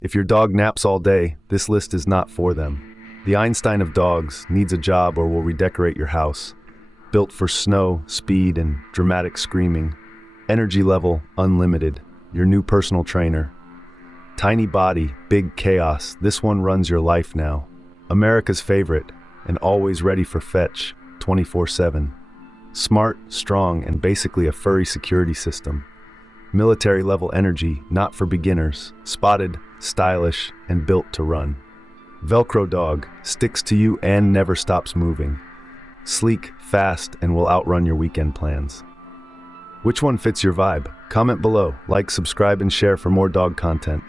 If your dog naps all day, this list is not for them. The Einstein of dogs needs a job or will redecorate your house. Built for snow, speed, and dramatic screaming. Energy level unlimited. Your new personal trainer. Tiny body, big chaos. This one runs your life now. America's favorite, and always ready for fetch, 24/7. Smart, strong, and basically a furry security system. Military level energy, not for beginners. Spotted, stylish, and built to run. Velcro dog, sticks to you and never stops moving. Sleek, fast, and will outrun your weekend plans. Which one fits your vibe? Comment below, like, subscribe, and share for more dog content.